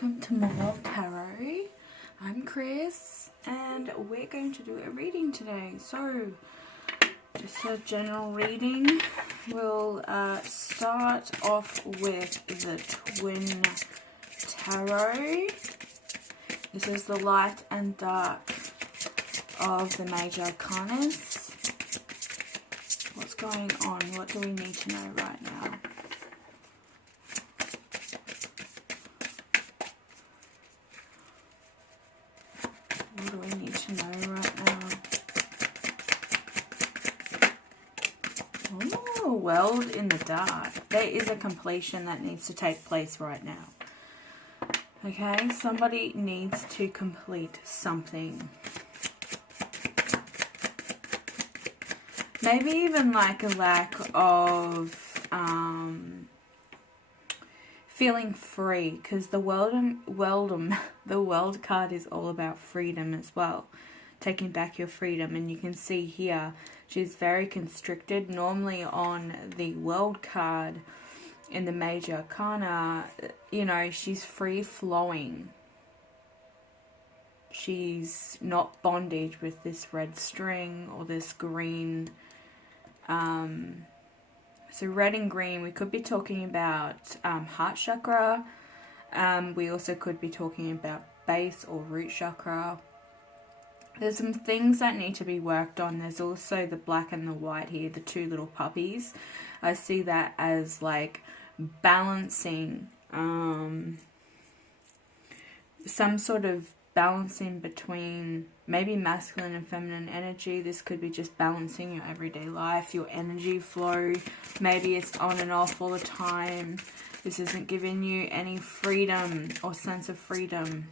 welcome to My Love Tarot. I'm Chris and we're going to do a reading today. So, just a general reading. We'll start off with the Twin Tarot. This is the light and dark of the major arcanas. What's going on? What do we need to know right now? What do we need to know right now? Oh, World in the Dark. There is a completion that needs to take place right now. Okay, somebody needs to complete something. Maybe even like a lack of feeling free, because the world card is all about freedom as well, taking back your freedom. And you can see here she's very constricted. Normally on the world card in the major arcana, you know, she's free flowing. She's not bondage with this red string or this green. So red and green, we could be talking about heart chakra. We also could be talking about base or root chakra. There's some things that need to be worked on. There's also the black and the white here, the two little puppies. I see that as like balancing, some sort of balancing between maybe masculine and feminine energy. This could be just balancing your everyday life, your energy flow. Maybe it's on and off all the time. This isn't giving you any freedom or sense of freedom.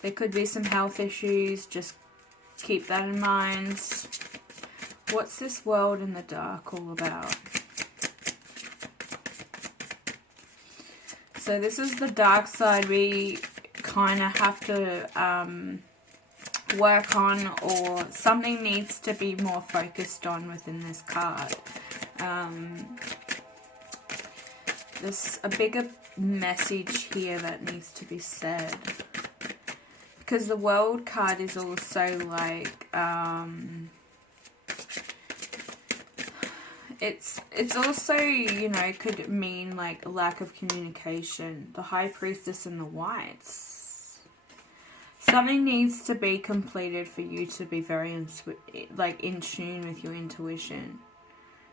There could be some health issues. Just keep that in mind. What's this world in the dark all about? So this is the dark side we kind of have to work on, or something needs to be more focused on within this card. There's a bigger message here that needs to be said, because the world card is also like it's also, you know, could mean like a lack of communication. The High Priestess and the Whites. Something needs to be completed for you to be very in tune with your intuition.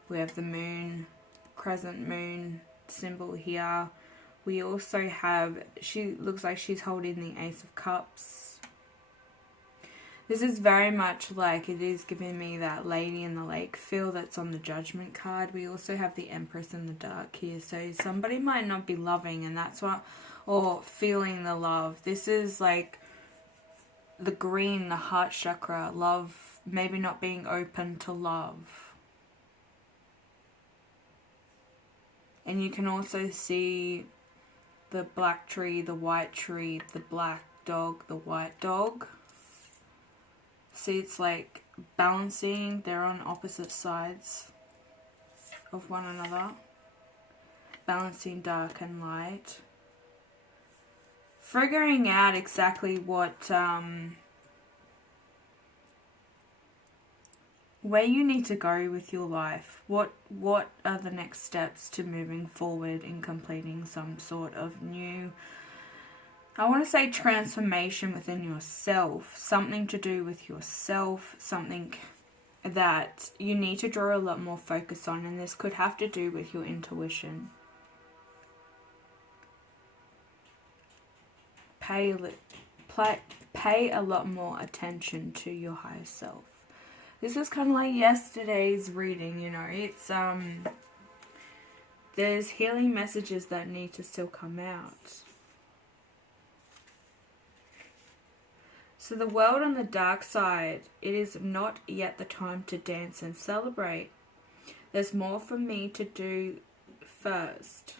We have the moon, crescent moon symbol here. We also have, she looks like she's holding the Ace of Cups. This is very much like, it is giving me that Lady in the Lake feel that's on the Judgment card. We also have the Empress in the Dark here. So somebody might not be loving, and that's what, or feeling the love. This is like the green, the heart chakra, love, maybe not being open to love. And you can also see the black tree, the white tree, the black dog, the white dog. See, it's like balancing. They're on opposite sides of one another. Balancing dark and light. Figuring out exactly what, where you need to go with your life. What are the next steps to moving forward in completing some sort of new, I want to say, transformation within yourself. Something to do with yourself. Something that you need to draw a lot more focus on. And this could have to do with your intuition. Pay a lot more attention to your higher self. This is kind of like yesterday's reading, you know. It's there's healing messages that need to still come out. So the world on the dark side, it is not yet the time to dance and celebrate. There's more for me to do first.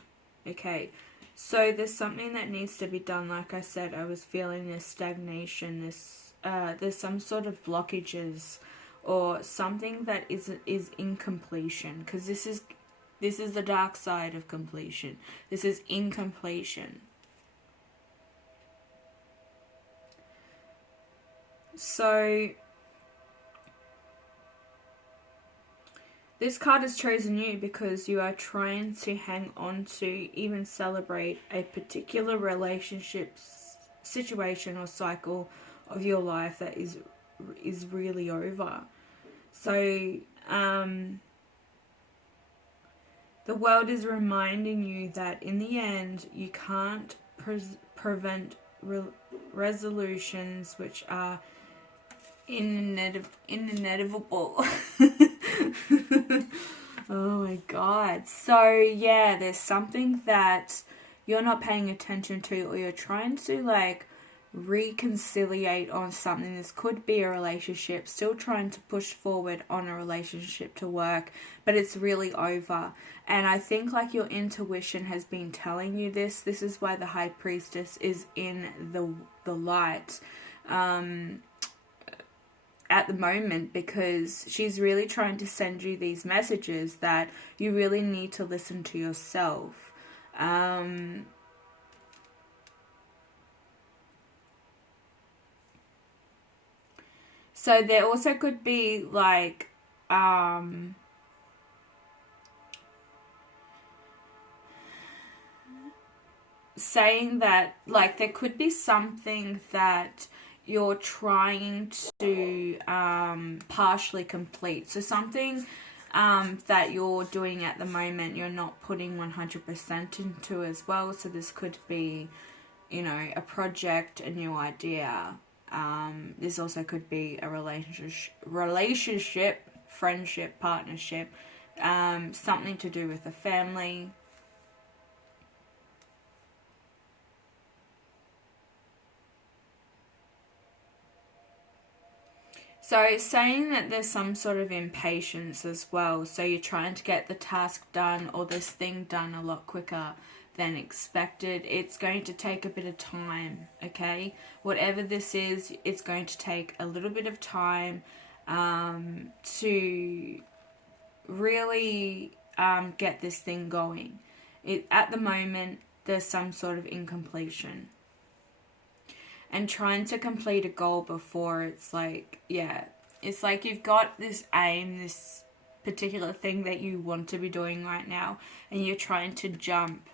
Okay, so there's something that needs to be done. Like I said, I was feeling this stagnation, this there's some sort of blockages or something that is incompletion, because this is the dark side of completion. This is incompletion. So this card has chosen you because you are trying to hang on to, even celebrate a particular relationship, situation or cycle of your life that is really over. So the world is reminding you that in the end you can't prevent resolutions which are inevitable. Oh my god. So yeah, there's something that you're not paying attention to, or you're trying to like reconciliate on something. This could be a relationship, still trying to push forward on a relationship to work, but it's really over. And I think like your intuition has been telling you this. This is why the High Priestess is in the light at the moment, because she's really trying to send you these messages that you really need to listen to yourself. So there also could be like saying that like there could be something that you're trying to partially complete. So something that you're doing at the moment you're not putting 100% into as well. So this could be, you know, a project, a new idea. This also could be a relationship, friendship, partnership, something to do with a family. So it's saying that there's some sort of impatience as well. So you're trying to get the task done or this thing done a lot quicker than expected. It's going to take a bit of time, okay? Whatever this is, it's going to take a little bit of time to really get this thing going. At the moment, there's some sort of incompletion. And trying to complete a goal before it's like, yeah, it's like you've got this aim, this particular thing that you want to be doing right now, and you're trying to jump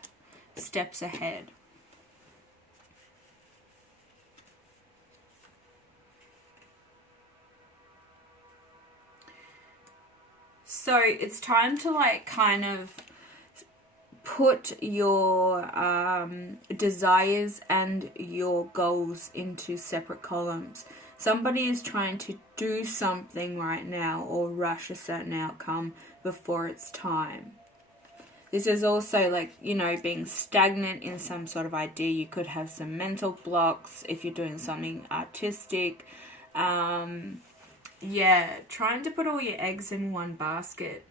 steps ahead. So it's time to like kind of put your desires and your goals into separate columns. Somebody is trying to do something right now or rush a certain outcome before it's time. This is also like, you know, being stagnant in some sort of idea. You could have some mental blocks if you're doing something artistic. Yeah, trying to put all your eggs in one basket.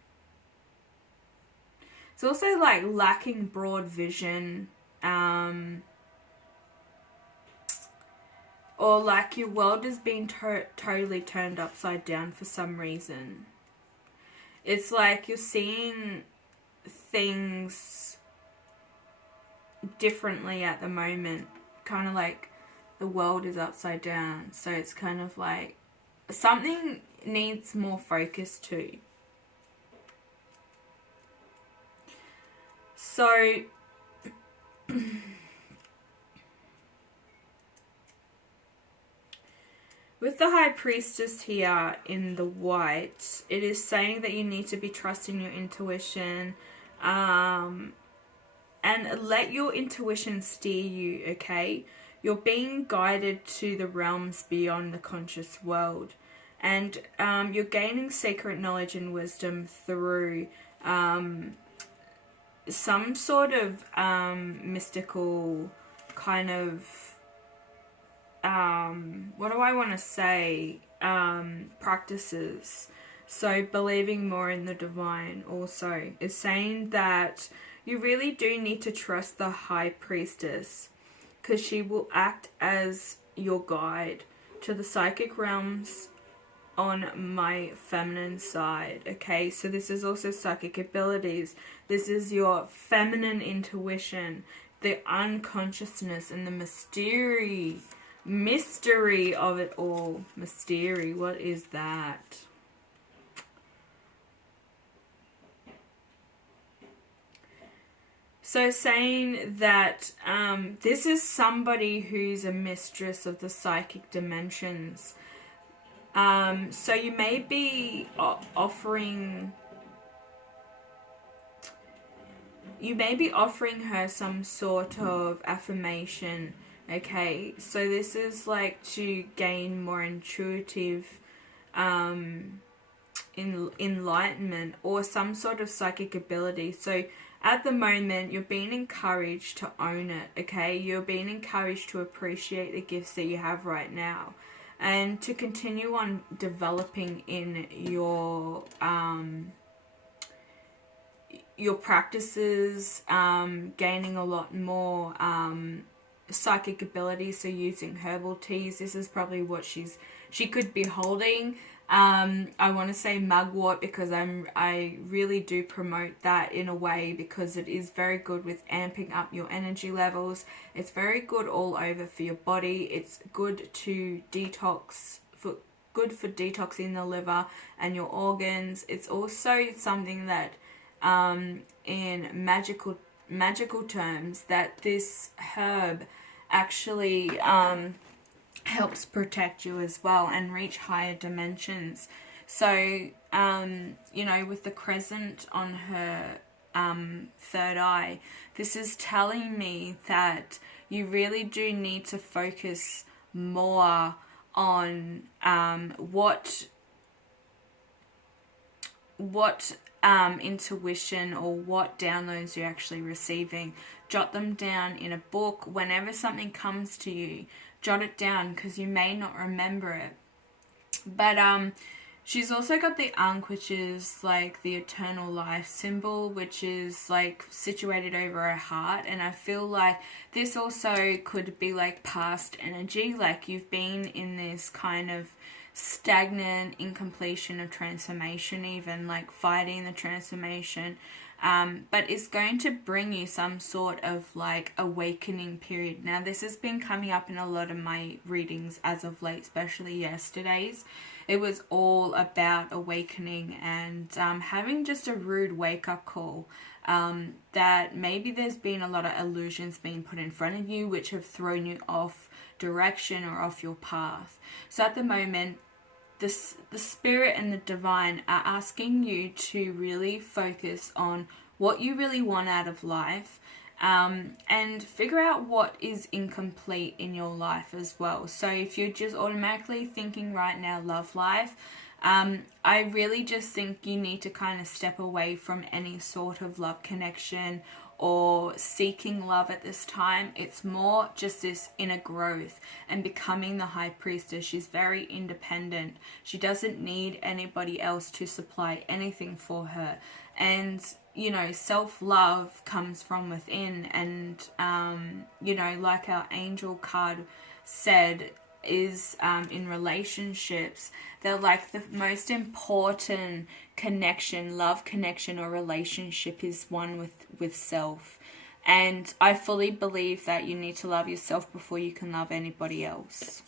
It's also like lacking broad vision, or like your world has been totally turned upside down for some reason. It's like you're seeing things differently at the moment. Kind of like the world is upside down. So it's kind of like something needs more focus too. So with the High Priestess here in the white, it is saying that you need to be trusting your intuition and let your intuition steer you, okay? You're being guided to the realms beyond the conscious world. And you're gaining secret knowledge and wisdom through some sort of mystical kind of, what do I want to say, practices. So believing more in the divine also is saying that you really do need to trust the High Priestess, because she will act as your guide to the psychic realms on my feminine side, okay? So this is also psychic abilities. This is your feminine intuition, the unconsciousness and the Mystery of it all. Mystery. What is that? So saying that this is somebody who's a mistress of the psychic dimensions. So you may be offering her some sort of affirmation. Okay, so this is like to gain more intuitive enlightenment or some sort of psychic ability. So at the moment, you're being encouraged to own it, okay? You're being encouraged to appreciate the gifts that you have right now and to continue on developing in your practices, gaining a lot more psychic abilities, so using herbal teas. This is probably what she could be holding. I want to say mugwort because I really do promote that in a way because it is very good with amping up your energy levels. It's very good all over for your body. It's good to detox, good for detoxing the liver and your organs. It's also something that in magical terms that this herb actually helps protect you as well and reach higher dimensions. So you know, with the crescent on her third eye, this is telling me that you really do need to focus more on what intuition or what downloads you're actually receiving. Jot them down in a book. Whenever something comes to you, jot it down because you may not remember it. But she's also got the Ankh, which is like the eternal life symbol, which is like situated over her heart. And I feel like this also could be like past energy, like you've been in this kind of stagnant incompletion of transformation, even like fighting the transformation, but it's going to bring you some sort of like awakening period. Now this has been coming up in a lot of my readings as of late, especially yesterday's. It was all about awakening and having just a rude wake-up call, that maybe there's been a lot of illusions being put in front of you which have thrown you off direction or off your path. So at the moment, the spirit and the divine are asking you to really focus on what you really want out of life, and figure out what is incomplete in your life as well. So if you're just automatically thinking right now love life, I really just think you need to kind of step away from any sort of love connection or seeking love at this time. It's more just this inner growth and becoming the high priestess. She's very independent. She doesn't need anybody else to supply anything for her. And, you know, self-love comes from within. And, you know, like our angel card said, is in relationships, they're like the most important connection, love connection or relationship is one with self. And I fully believe that you need to love yourself before you can love anybody else.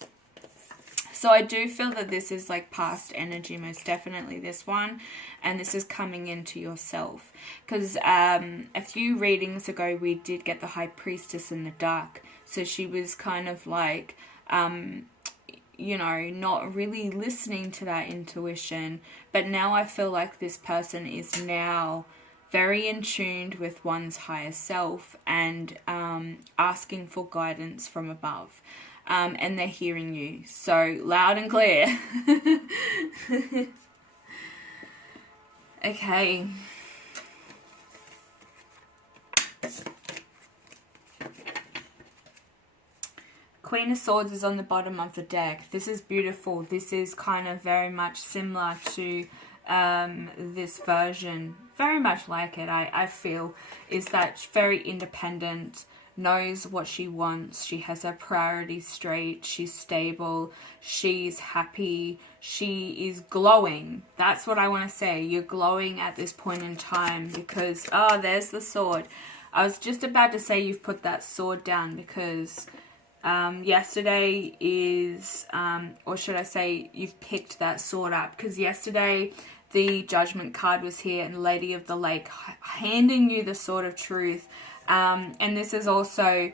So I do feel that this is like past energy, most definitely this one, and this is coming into yourself. Because a few readings ago we did get the High Priestess in the dark, so she was kind of like you know, not really listening to that intuition. But now I feel like this person is now very in tune with one's higher self and asking for guidance from above. And they're hearing you so loud and clear. Okay. Queen of Swords is on the bottom of the deck. This is beautiful. This is kind of very much similar to this version. Very much like it, I feel. Is that very independent, knows what she wants. She has her priorities straight. She's stable. She's happy. She is glowing. That's what I want to say. You're glowing at this point in time because, oh, there's the sword. I was just about to say you've put that sword down because Yesterday is, or should I say, you've picked that sword up, because yesterday the Judgment card was here and Lady of the Lake handing you the sword of truth. And this is also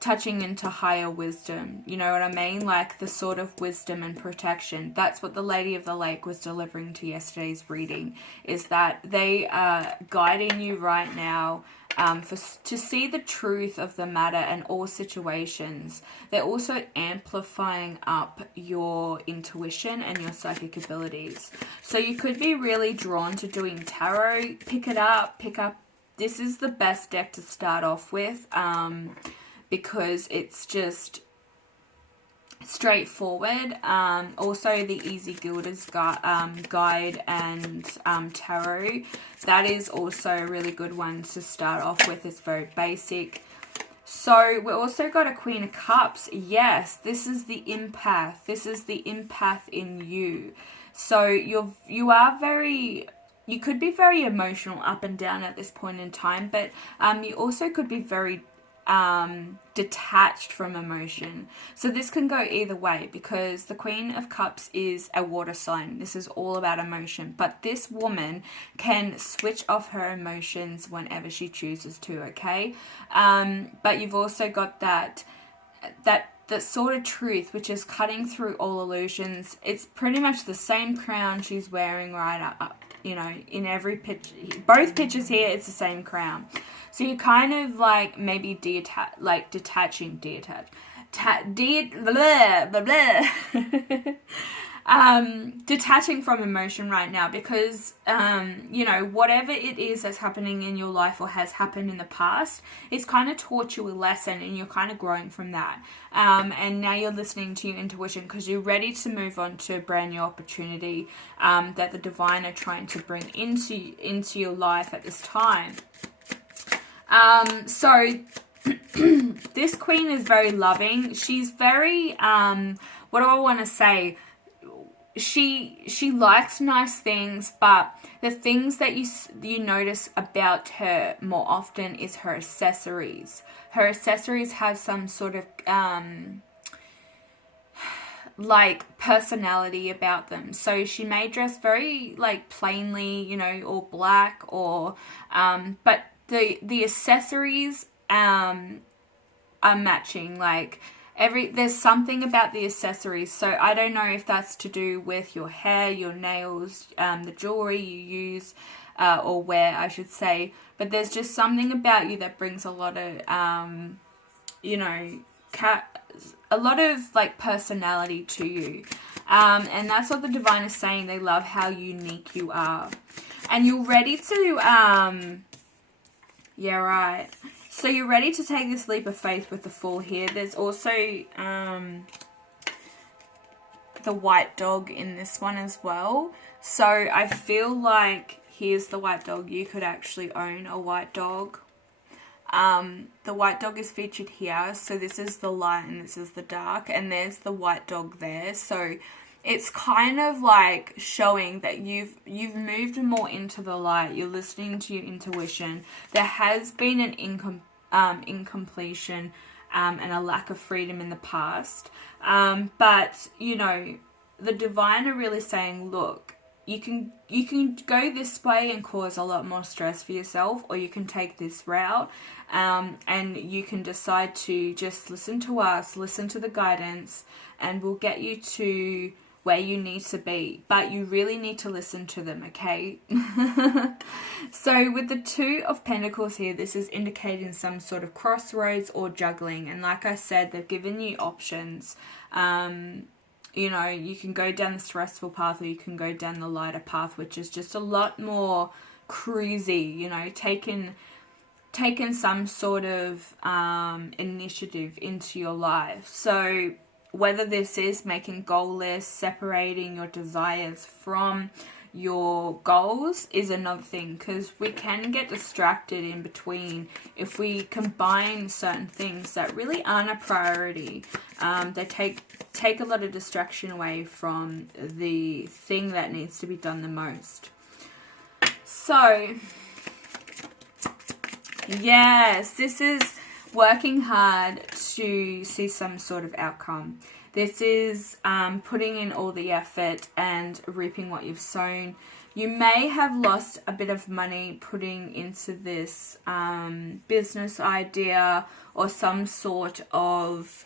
touching into higher wisdom, you know what I mean? Like the sword of wisdom and protection. That's what the Lady of the Lake was delivering to yesterday's reading, is that they are guiding you right now to see the truth of the matter and all situations. They're also amplifying up your intuition and your psychic abilities. So you could be really drawn to doing tarot. Pick up. This is the best deck to start off with, because it's just straightforward. Also the Easy Gilder's Guide and Tarot. That is also a really good one to start off with. It's very basic. So we also got a Queen of Cups. Yes, this is the empath. This is the empath in you. So you could be very emotional up and down at this point in time, but you also could be very detached from emotion. So this can go either way, because the Queen of Cups is a water sign. This is all about emotion, but this woman can switch off her emotions whenever she chooses to, okay? But you've also got that sort of truth, which is cutting through all illusions. It's pretty much the same crown she's wearing right up, you know, in every picture. Both pictures here, it's the same crown. So you're kind of like maybe detaching from emotion right now, because you know, whatever it is that's happening in your life or has happened in the past, it's kind of taught you a lesson and you're kind of growing from that, and now you're listening to your intuition because you're ready to move on to a brand new opportunity that the divine are trying to bring into your life at this time. So this queen is very loving. She's very what do I want to say, she likes nice things, but the things that you notice about her more often is her accessories. Her accessories have some sort of like personality about them. So she may dress very like plainly, you know, or black, or but the accessories are matching. Like there's something about the accessories. So I don't know if that's to do with your hair, your nails, the jewelry you use or wear, I should say. But there's just something about you that brings a lot of you know, a lot of like personality to you, and that's what the divine is saying. They love how unique you are, and you're ready to yeah, right. So you're ready to take this leap of faith with the Fool here. There's also the white dog in this one as well. So I feel like here's the white dog. You could actually own a white dog. The white dog is featured here. So this is the light and this is the dark. And there's the white dog there. So it's kind of like showing that you've moved more into the light. You're listening to your intuition. There has been an incompletion and a lack of freedom in the past. But, you know, the divine are really saying, look, you can go this way and cause a lot more stress for yourself, or you can take this route, and you can decide to just listen to us, listen to the guidance, and we'll get you to where you need to be, but you really need to listen to them, okay? So with the Two of Pentacles here, this is indicating some sort of crossroads or juggling, and like I said, they've given you options. You know, you can go down the stressful path, or you can go down the lighter path, which is just a lot more cruisy, you know, taking some sort of initiative into your life. So whether this is making goal lists, separating your desires from your goals is another thing, because we can get distracted in between if we combine certain things that really aren't a priority. They take a lot of distraction away from the thing that needs to be done the most. So yes, this is working hard to see some sort of outcome. This is putting in all the effort and reaping what you've sown. You may have lost a bit of money putting into this business idea or some sort of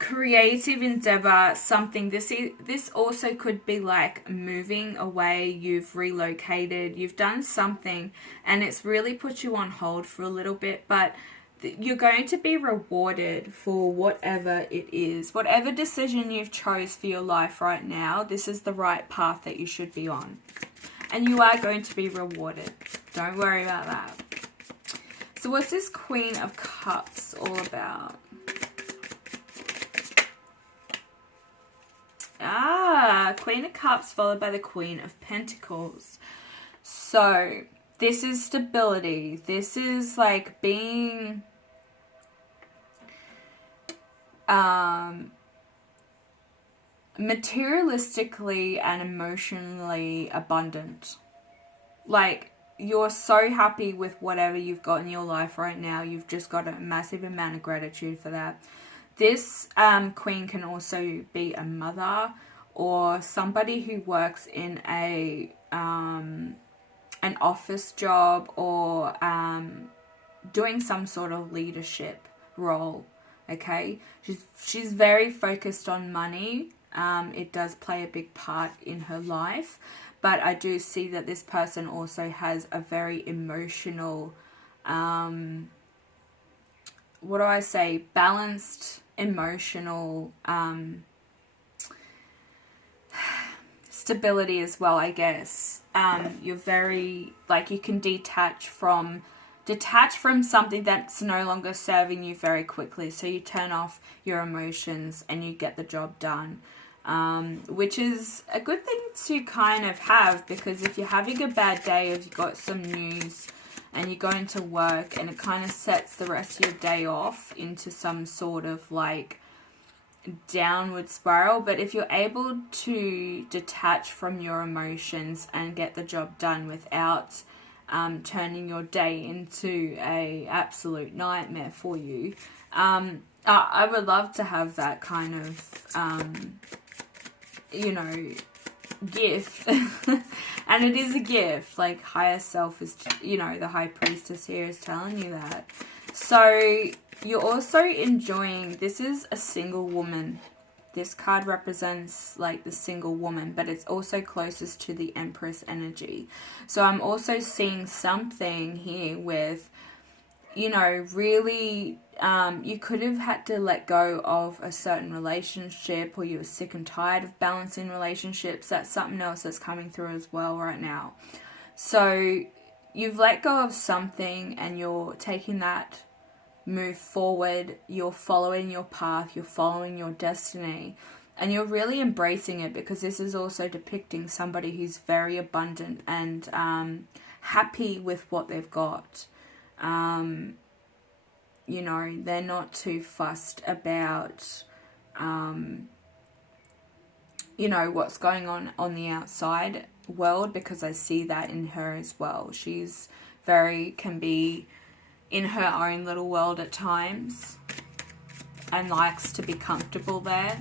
creative endeavor, something. This also could be like moving away. You've relocated, you've done something, and it's really put you on hold for a little bit, but you're going to be rewarded for whatever it is. Whatever decision you've chose for your life right now, this is the right path that you should be on. And you are going to be rewarded. Don't worry about that. So what's this Queen of Cups all about? Queen of Cups followed by the Queen of Pentacles. So this is stability. This is like being materialistically and emotionally abundant. Like, you're so happy with whatever you've got in your life right now. You've just got a massive amount of gratitude for that. This queen can also be a mother or somebody who works in a an office job or doing some sort of leadership role. Okay, she's very focused on money. It does play a big part in her life, but I do see that this person also has a very emotional, what do I say, balanced emotional stability as well, I guess. You're very, like, you can detach from something that's no longer serving you very quickly. So you turn off your emotions and you get the job done, which is a good thing to kind of have, because if you're having a bad day, if you've got some news and you go into work and it kind of sets the rest of your day off into some sort of like downward spiral. But if you're able to detach from your emotions and get the job done without turning your day into a absolute nightmare for you, I would love to have that kind of you know, gift. And it is a gift. Like, higher self is, you know, the high priestess here is telling you that. So you're also enjoying, this is a single woman. This card represents like the single woman, but it's also closest to the Empress energy. So I'm also seeing something here with, you know, really, you could have had to let go of a certain relationship, or you were sick and tired of balancing relationships. That's something else that's coming through as well right now. So you've let go of something and you're taking that move forward. You're following your path, you're following your destiny, and you're really embracing it, because this is also depicting somebody who's very abundant and happy with what they've got. You know, they're not too fussed about, you know, what's going on the outside world, because I see that in her as well. She's can be in her own little world at times and likes to be comfortable there.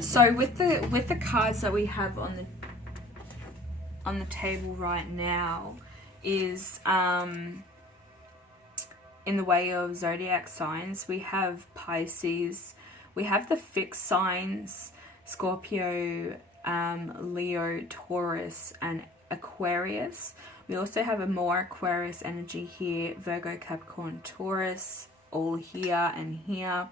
So with the cards that we have on the table right now is in the way of zodiac signs, we have Pisces, we have the fixed signs, Scorpio, Leo, Taurus, and Aquarius. We also have a more Aquarius energy here, Virgo, Capricorn, Taurus, all here and here,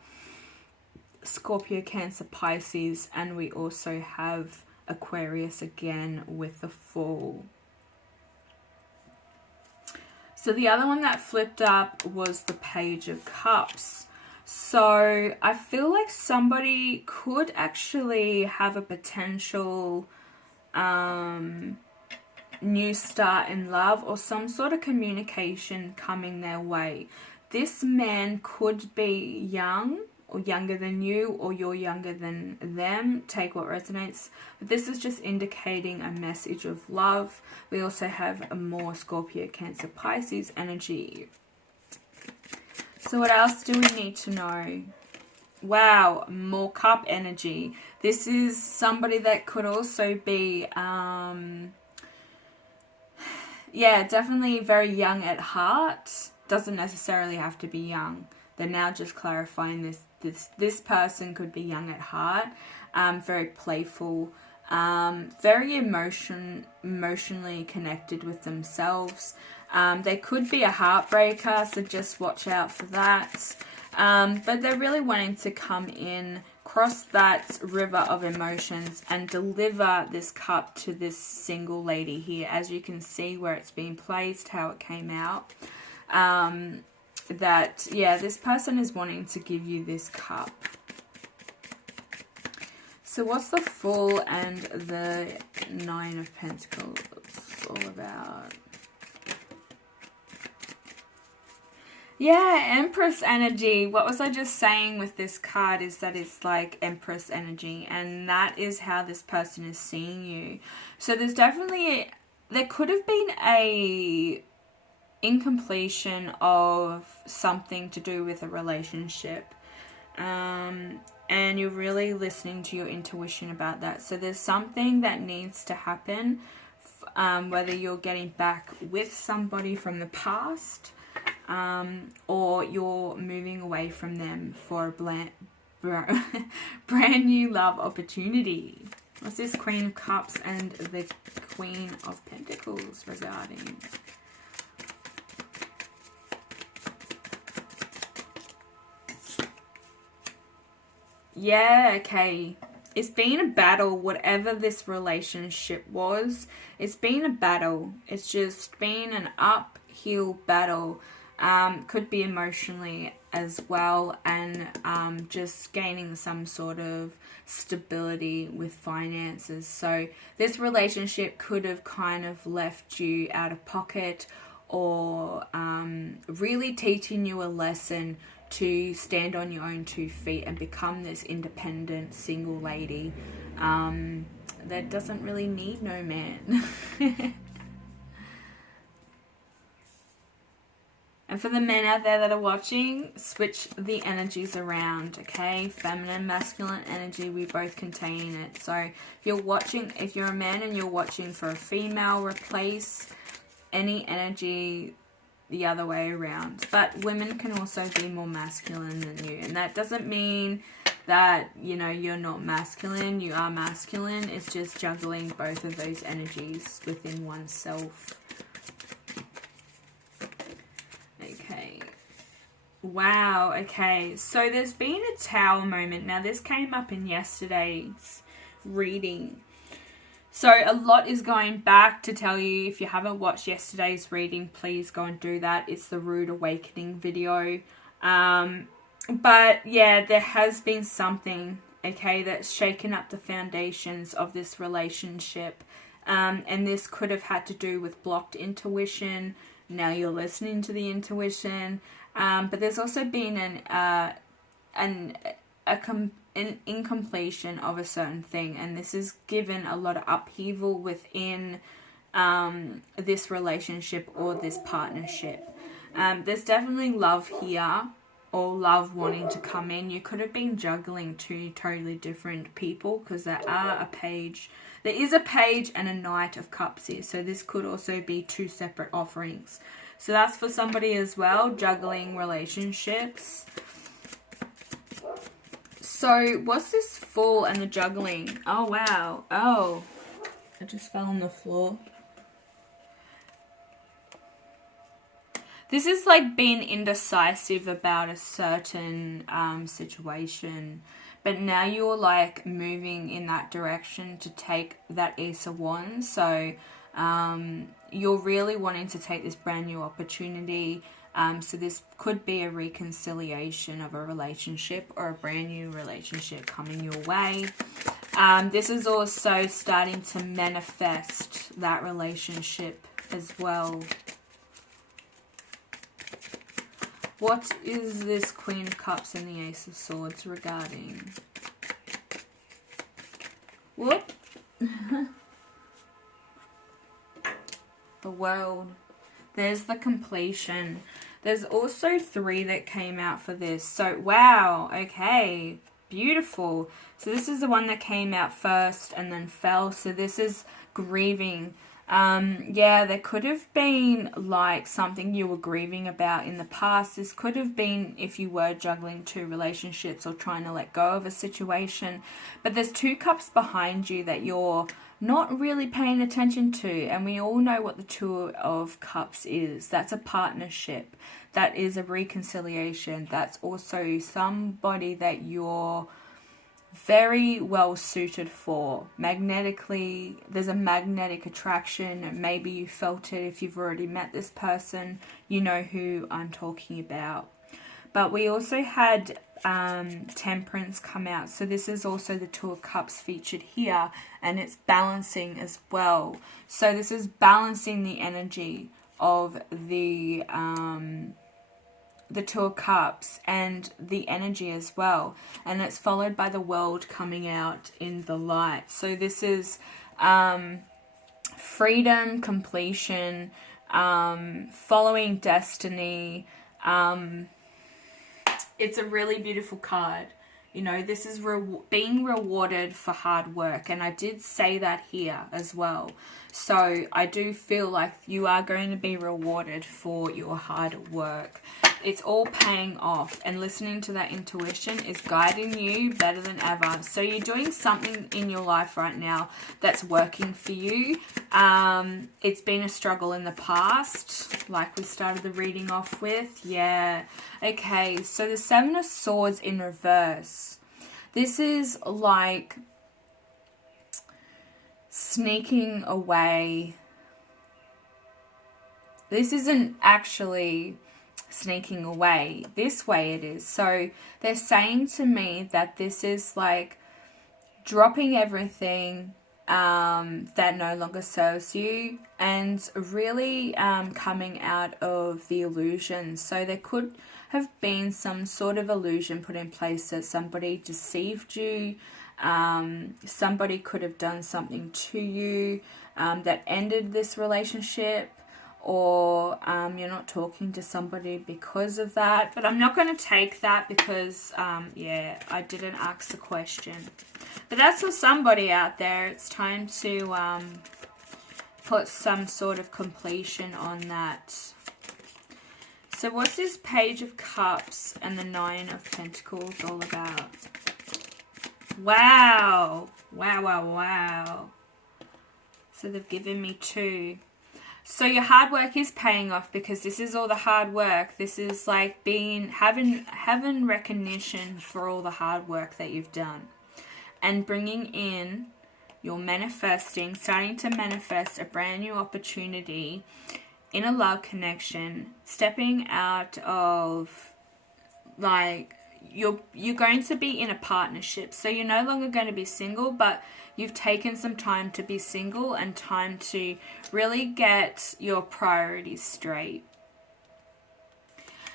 Scorpio, Cancer, Pisces, and we also have Aquarius again with the Fool. So the other one that flipped up was the Page of Cups. So I feel like somebody could actually have a potential new start in love, or some sort of communication coming their way. This man could be young or younger than you, or you're younger than them. Take what resonates. But this is just indicating a message of love. We also have a more Scorpio, Cancer, Pisces energy. So what else do we need to know? Wow, more cup energy. This is somebody that could also be, yeah, definitely very young at heart. Doesn't necessarily have to be young. They're now just clarifying this person could be young at heart, very playful, very emotionally connected with themselves. They could be a heartbreaker, so just watch out for that. But they're really wanting to come in, cross that river of emotions and deliver this cup to this single lady here. As you can see where it's been placed, how it came out. That, yeah, this person is wanting to give you this cup. So what's the Fool and the Nine of Pentacles all about? Yeah, Empress energy. What was I just saying with this card is that it's like Empress energy, and that is how this person is seeing you. So there's definitely, there could have been a incompletion of something to do with a relationship. And you're really listening to your intuition about that. So there's something that needs to happen, whether you're getting back with somebody from the past, or you're moving away from them for a brand new love opportunity. What's this Queen of Cups and the Queen of Pentacles regarding? Yeah, okay. It's been a battle, whatever this relationship was. It's been a battle. It's just been an uphill battle. Could be emotionally as well, and just gaining some sort of stability with finances. So this relationship could have kind of left you out of pocket, or really teaching you a lesson to stand on your own 2 feet and become this independent single lady that doesn't really need no man. And for the men out there that are watching, switch the energies around, okay? Feminine, masculine energy, we both contain it. So if you're watching, if you're a man and you're watching for a female, replace any energy the other way around. But women can also be more masculine than you. And that doesn't mean that, you know, you're not masculine. You are masculine. It's just juggling both of those energies within oneself. Okay. Wow. Okay. So there's been a Tower moment. Now this came up in yesterday's reading. So a lot is going back to tell you. If you haven't watched yesterday's reading, please go and do that. It's the Rude Awakening video. But yeah, there has been something, okay, that's shaken up the foundations of this relationship. And this could have had to do with blocked intuition. Now you're listening to the intuition. But there's also been an incompletion of a certain thing, and this has given a lot of upheaval within this relationship or this partnership. There's definitely love here, or love wanting to come in. You could have been juggling 2 totally different people, because there is a page and a Knight of Cups here, so this could also be 2 separate offerings. So that's for somebody as well, juggling relationships. So, what's this Fool and the juggling? Oh, wow. Oh, I just fell on the floor. This is like being indecisive about a certain situation. But now you're like moving in that direction to take that Ace of Wands. So, you're really wanting to take this brand new opportunity. So this could be a reconciliation of a relationship or a brand new relationship coming your way. This is also starting to manifest that relationship as well. What is this Queen of Cups and the Ace of Swords regarding? What? The World. There's the completion. There's also 3 that came out for this. So, wow, okay, beautiful. So this is the one that came out first and then fell. So this is grieving. Yeah, there could have been like something you were grieving about in the past. This could have been if you were juggling 2 relationships or trying to let go of a situation. But there's 2 cups behind you that you're not really paying attention to. And we all know what the 2 of cups is. That's a partnership. That is a reconciliation. That's also somebody that you're very well suited for. Magnetically, there's a magnetic attraction. Maybe you felt it if you've already met this person. You know who I'm talking about. But we also had Temperance come out. So this is also the 2 of Cups featured here. And it's balancing as well. So this is balancing the energy of the 2 of Cups and the energy as well. And it's followed by the World coming out in the light. So this is freedom, completion, following destiny. It's a really beautiful card. You know, this is being rewarded for hard work. And I did say that here as well. So I do feel like you are going to be rewarded for your hard work. It's all paying off. And listening to that intuition is guiding you better than ever. So you're doing something in your life right now that's working for you. It's been a struggle in the past, like we started the reading off with. Yeah. Okay, so the 7 of Swords in reverse. This is like sneaking away. This isn't actually sneaking away. This way it is. So they're saying to me that this is like dropping everything that no longer serves you and really coming out of the illusion. So there could have been some sort of illusion put in place that somebody deceived you. Somebody could have done something to you that ended this relationship, or you're not talking to somebody because of that. But I'm not going to take that because, yeah, I didn't ask the question. But that's for somebody out there. It's time to put some sort of completion on that. So what's this Page of Cups and the 9 of Pentacles all about? Wow. Wow, wow, wow. So they've given me 2. So your hard work is paying off, because this is all the hard work. This is like having recognition for all the hard work that you've done. And bringing in, you're manifesting, starting to manifest a brand new opportunity in a love connection, stepping out of, like, you're going to be in a partnership. So you're no longer going to be single, but you've taken some time to be single and time to really get your priorities straight.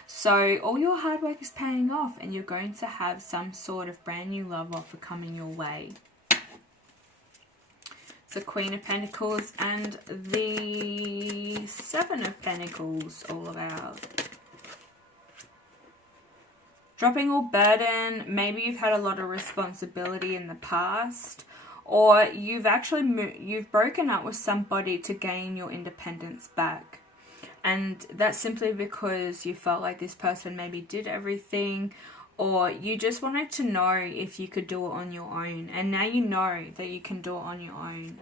So all your hard work is paying off, and you're going to have some sort of brand new love offer coming your way. So Queen of Pentacles and the 7 of Pentacles all about. Dropping all burden. Maybe you've had a lot of responsibility in the past, or you've actually broken up with somebody to gain your independence back. And that's simply because you felt like this person maybe did everything, or you just wanted to know if you could do it on your own. And now you know that you can do it on your own.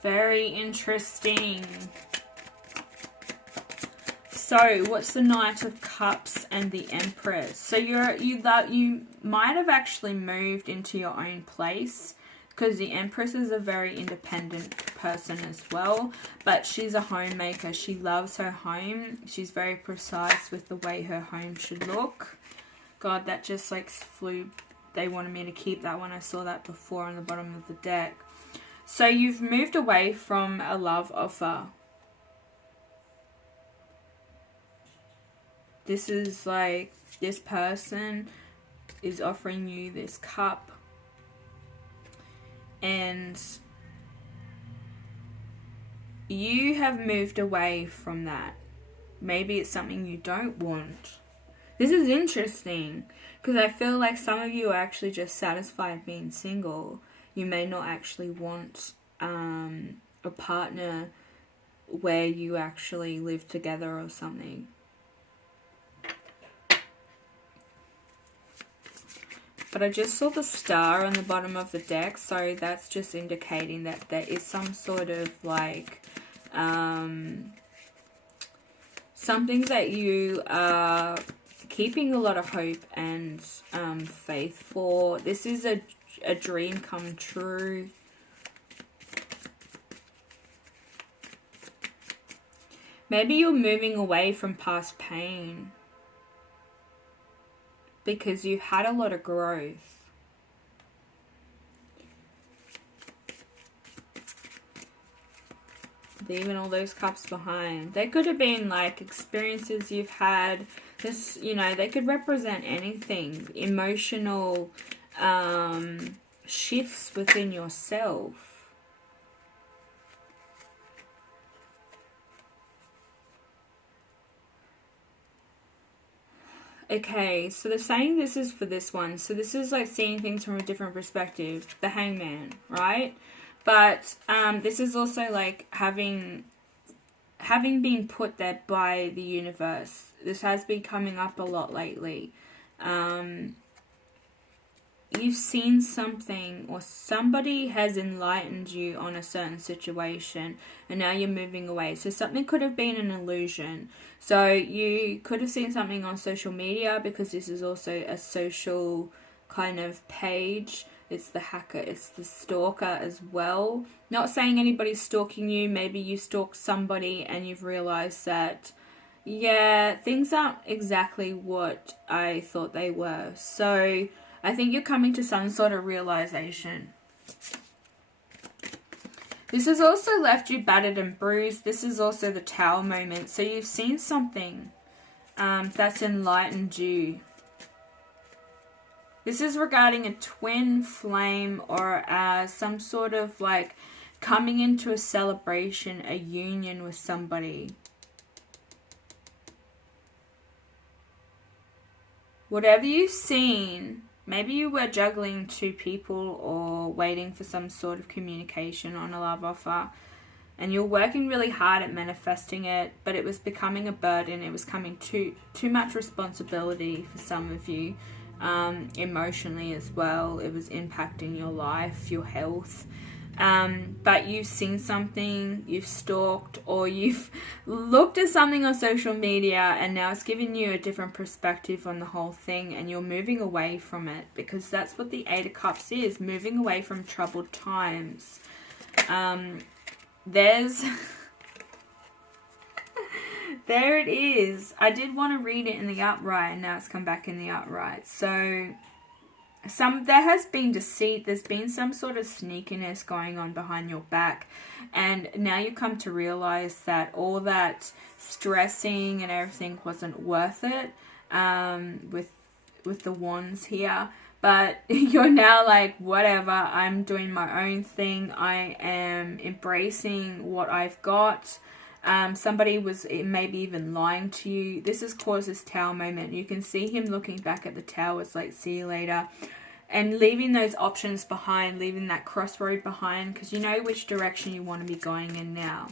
Very interesting. So what's the Knight of Cups and the Empress? So you might have actually moved into your own place, because the Empress is a very independent person as well, but she's a homemaker. She loves her home. She's very precise with the way her home should look. God, that just like flew. They wanted me to keep that one. I saw that before on the bottom of the deck. So you've moved away from a love offer. This is like, this person is offering you this cup, and you have moved away from that. Maybe it's something you don't want. This is interesting because I feel like some of you are actually just satisfied being single. You may not actually want a partner where you actually live together or something. But I just saw the star on the bottom of the deck, so that's just indicating that there is some sort of like something that you are keeping a lot of hope and faith for. This is a dream come true. Maybe you're moving away from past pain because you've had a lot of growth. Leaving all those cups behind. They could have been like experiences you've had. This, you know, they could represent anything. Emotional shifts within yourself. Okay, so they're saying this is for this one. So this is like seeing things from a different perspective. The Hangman, right? But this is also like having been put there by the universe. This has been coming up a lot lately. You've seen something, or somebody has enlightened you on a certain situation, and now you're moving away. So something could have been an illusion. So you could have seen something on social media, because this is also a social kind of page. It's the hacker, it's the stalker as well. Not saying anybody's stalking you. Maybe you stalked somebody and you've realized that, yeah, things aren't exactly what I thought they were. So I think you're coming to some sort of realization. This has also left you battered and bruised. This is also the Tower moment. So you've seen something that's enlightened you. This is regarding a twin flame, or some sort of like coming into a celebration, a union with somebody. Whatever you've seen, maybe you were juggling two people or waiting for some sort of communication on a love offer, and you're working really hard at manifesting it, but it was becoming a burden. It was coming too much responsibility for some of you. Emotionally as well, it was impacting your life, your health, but you've seen something, you've stalked, or you've looked at something on social media, and now it's giving you a different perspective on the whole thing, and you're moving away from it, because that's what the Eight of Cups is, moving away from troubled times. There it is. I did want to read it in the upright, and now it's come back in the upright. So there has been deceit. There's been some sort of sneakiness going on behind your back, and now you come to realize that all that stressing and everything wasn't worth it, with the wands here. But you're now like, whatever, I'm doing my own thing. I am embracing what I've got. Somebody was maybe even lying to you. This has caused this Tower moment. You can see him looking back at the tower. It's like, see you later. And leaving those options behind, leaving that crossroad behind, because you know which direction you want to be going in now.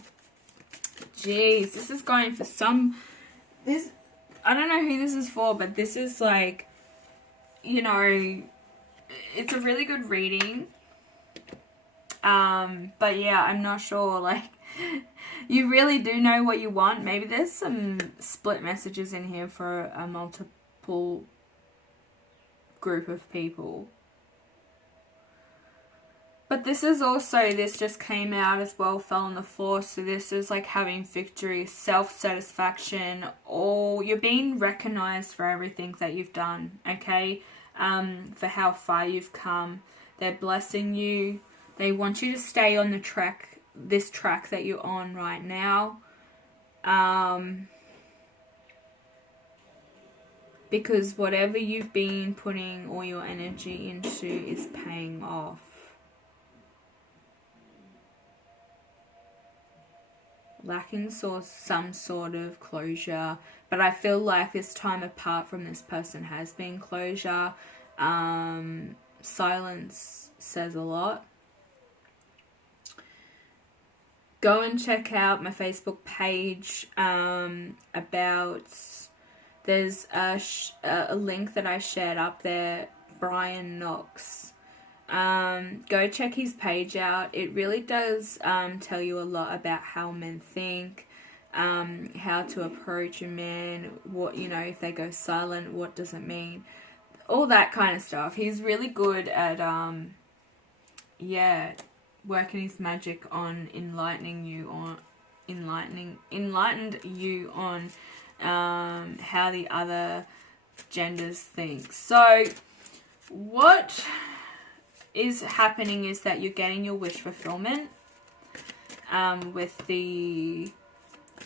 Jeez, this is going for I don't know who this is for, but this is like, you know, it's a really good reading. But yeah, I'm not sure, like, you really do know what you want. Maybe there's some split messages in here for a multiple group of people. But this is also, this just came out as well, fell on the floor. So this is like having victory, self-satisfaction, or you're being recognized for everything that you've done, okay? For how far you've come. They're blessing you. They want you to stay on the track, this track that you're on right now. Because whatever you've been putting all your energy into is paying off. lacking some sort of closure. But I feel like this time apart from this person has been closure. Silence says a lot. Go and check out my Facebook page there's a link that I shared up there, Brian Knox. Go check his page out. It really does tell you a lot about how men think, how to approach a man, what, you know, if they go silent, what does it mean, all that kind of stuff. He's really good at working his magic on enlightened you on how the other genders think. So what is happening is that you're getting your wish fulfillment with the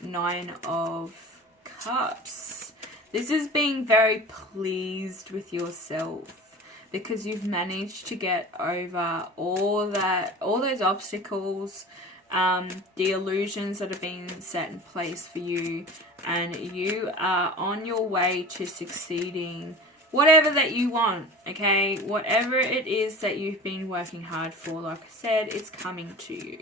9 of Cups. This is being very pleased with yourself because you've managed to get over all those obstacles, the illusions that are being set in place for you, and you are on your way to succeeding whatever that you want, okay? Whatever it is that you've been working hard for, like I said, it's coming to you.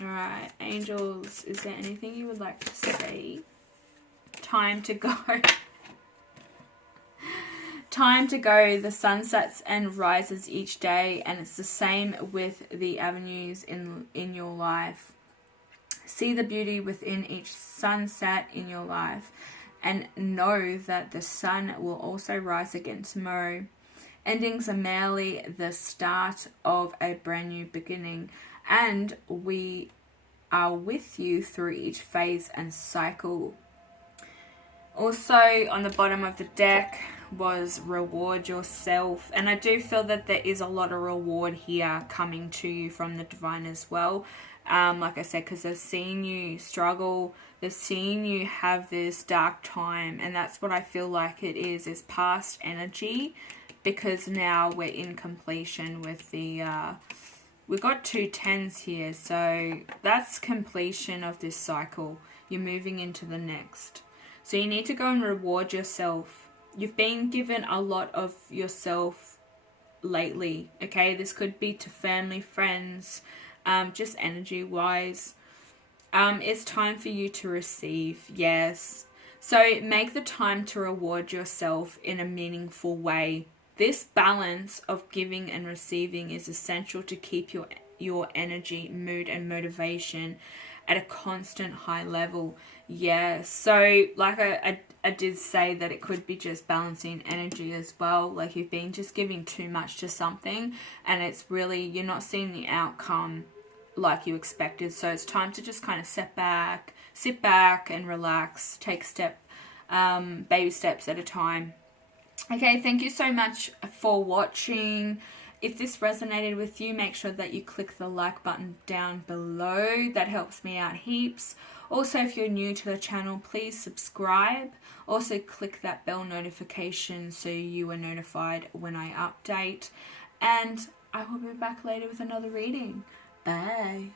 Alright, angels, is there anything you would like to say? Time to go. Time to go. The sun sets and rises each day, and it's the same with the avenues in your life. See the beauty within each sunset in your life, and know that the sun will also rise again tomorrow. Endings are merely the start of a brand new beginning, and we are with you through each phase and cycle. Also, on the bottom of the deck was reward yourself, and I do feel that there is a lot of reward here coming to you from the divine as well. Like I said, because they've seen you struggle, they've seen you have this dark time, and that's what I feel like it is past energy, because now we're in completion with the we've got 2 10s here, so that's completion of this cycle. You're moving into the next. So you need to go and reward yourself. You've been given a lot of yourself lately, okay? This could be to family, friends, just energy-wise. It's time for you to receive, yes. So make the time to reward yourself in a meaningful way. This balance of giving and receiving is essential to keep your energy, mood, and motivation at a constant high level. Yeah, so like I did say that it could be just balancing energy as well. Like you've been just giving too much to something, and it's really, you're not seeing the outcome like you expected. So it's time to just kind of sit back and relax, take baby steps at a time. Okay, thank you so much for watching. If this resonated with you, make sure that you click the like button down below. That helps me out heaps. Also, if you're new to the channel, please subscribe. Also, click that bell notification so you are notified when I update. And I will be back later with another reading. Bye.